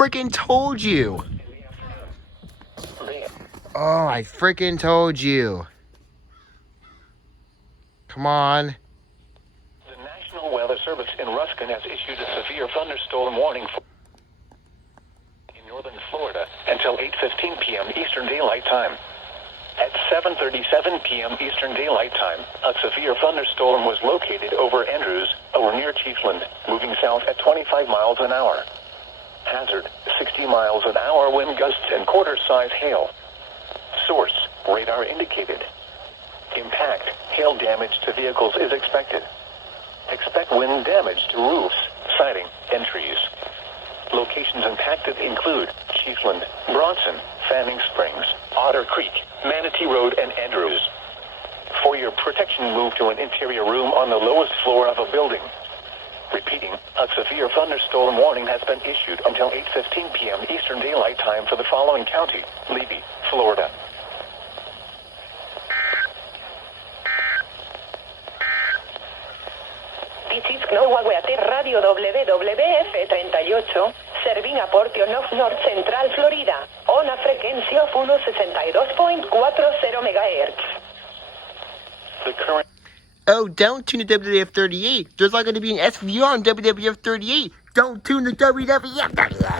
freaking told you. Oh, I freaking told you. Come on. The National Weather Service in Ruskin has issued a severe thunderstorm warning in northern Florida until 8:15 p.m. Eastern Daylight Time. At 7:37 p.m. Eastern Daylight Time, a severe thunderstorm was located over Andrews, or near Chiefland, moving south at 25 miles an hour. Hazard, 60 miles an hour wind gusts and quarter-size hail. Source, radar indicated. Impact, hail damage to vehicles is expected. Expect wind damage to roofs, siding, and trees. Locations impacted include Chiefland, Bronson, Fanning Springs, Otter Creek, Manatee Road, and Andrews. For your protection, move to an interior room on the lowest floor of a building. Repeating, a severe thunderstorm warning has been issued until 8:15 p.m. Eastern Daylight Time for the following county: Levy, Florida. This is WWF Radio WWF38, serving a portion of North Central Florida, on a frequency of 162.40 MHz. The current... Oh, don't tune to WWF38. There's not going to be an SVR on WWF38. Don't tune to WWF38.